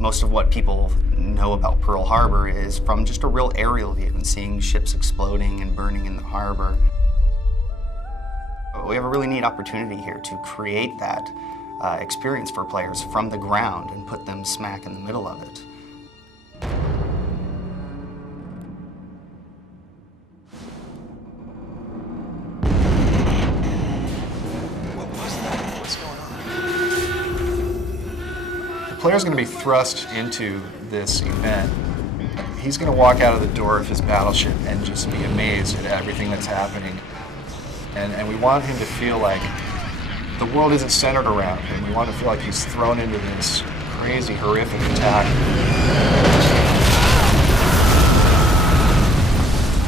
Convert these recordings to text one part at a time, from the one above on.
Most of what people know about Pearl Harbor is from just a real aerial view and seeing ships exploding and burning in the harbor. We have a really neat opportunity here to create that experience for players from the ground and put them smack in the middle of it. What was that? What's going on? The player's going to be thrust into this event. He's going to walk out of the door of his battleship and just be amazed at everything that's happening. And we want him to feel like the world isn't centered around him. We want to feel like he's thrown into this crazy, horrific attack.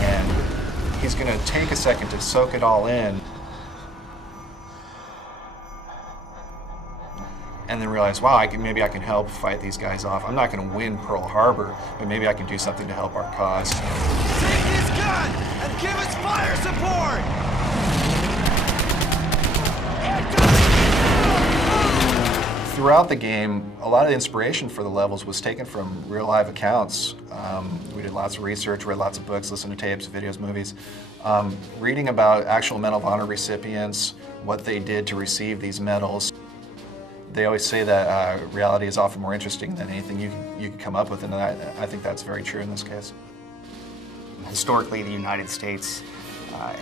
And he's going to take a second to soak it all in. And then realize, wow, maybe I can help fight these guys off. I'm not going to win Pearl Harbor, but maybe I can do something to help our cause. Take his gun and give us fire support! Throughout the game, a lot of the inspiration for the levels was taken from real live accounts. We did lots of research, read lots of books, listened to tapes, videos, movies. Reading about actual Medal of Honor recipients, what they did to receive these medals. They always say that reality is often more interesting than anything you can come up with, and I think that's very true in this case. Historically, the United States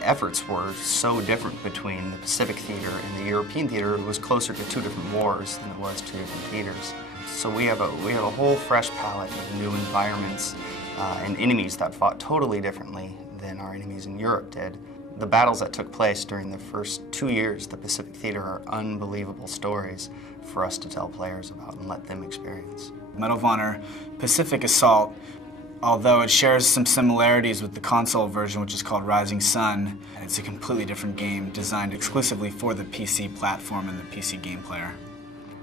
efforts were so different between the Pacific theater and the European theater. It was closer to two different wars than it was two different theaters. So we have a whole fresh palette of new environments and enemies that fought totally differently than our enemies in Europe did. The battles that took place during the first 2 years of the Pacific theater are unbelievable stories for us to tell players about and let them experience. Medal of Honor Pacific Assault, although it shares some similarities with the console version, which is called Rising Sun, and it's a completely different game designed exclusively for the PC platform and the PC game player.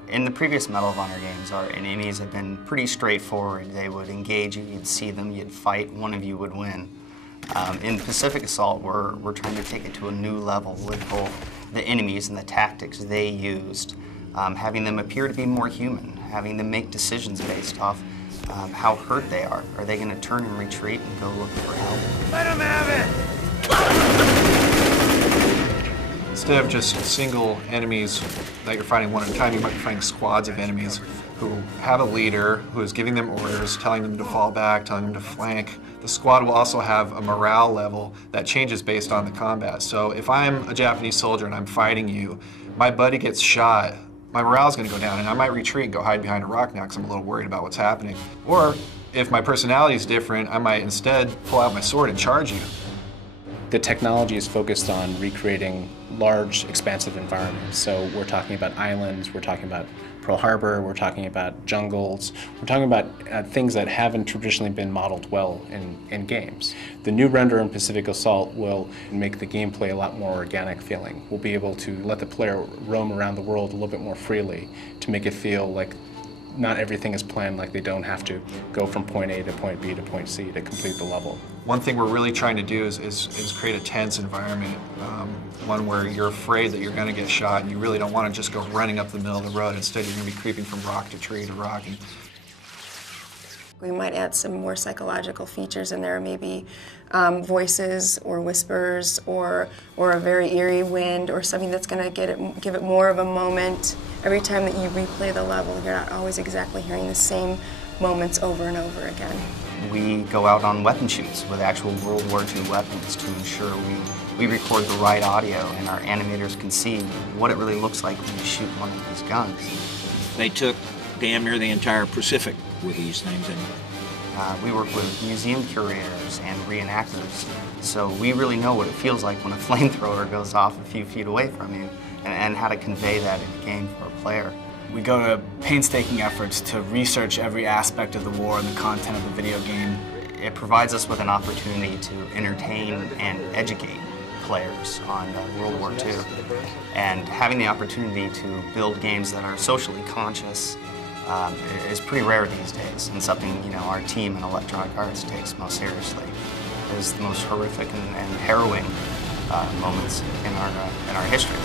In the previous Medal of Honor games, our enemies have been pretty straightforward. They would engage you, you'd see them, you'd fight, one of you would win. In Pacific Assault, we're trying to take it to a new level with both the enemies and the tactics they used, having them appear to be more human, having them make decisions based off how hurt they are. Are they going to turn and retreat and go look for help? Let him have it! Instead of just single enemies that you're fighting one at a time, you might be fighting squads of enemies who have a leader who is giving them orders, telling them to fall back, telling them to flank. The squad will also have a morale level that changes based on the combat. So if I'm a Japanese soldier and I'm fighting you, my buddy gets shot, my morale is going to go down and I might retreat and go hide behind a rock now because I'm a little worried about what's happening. Or if my personality is different, I might instead pull out my sword and charge you. The technology is focused on recreating large, expansive environments. So we're talking about islands, we're talking about Pearl Harbor, we're talking about jungles, we're talking about things that haven't traditionally been modeled well in games. The new render in Pacific Assault will make the gameplay a lot more organic feeling. We'll be able to let the player roam around the world a little bit more freely to make it feel like not everything is planned, like they don't have to go from point A to point B to point C to complete the level. One thing we're really trying to do is create a tense environment, one where you're afraid that you're going to get shot and you really don't want to just go running up the middle of the road. Instead, you're going to be creeping from rock to tree to rock. We might add some more psychological features in there, maybe voices or whispers or a very eerie wind or something that's going to give it more of a moment. Every time that you replay the level, you're not always exactly hearing the same moments over and over again. We go out on weapon shoots with actual World War II weapons to ensure we record the right audio and our animators can see what it really looks like when you shoot one of these guns. They took damn near the entire Pacific with these things. We work with museum curators and reenactors, so we really know what it feels like when a flamethrower goes off a few feet away from you and how to convey that in a game for a player. We go to painstaking efforts to research every aspect of the war and the content of the video game. It provides us with an opportunity to entertain and educate players on World War II. And having the opportunity to build games that are socially conscious is pretty rare these days, and something our team in Electronic Arts takes most seriously. It is the most horrific and harrowing moments in our history.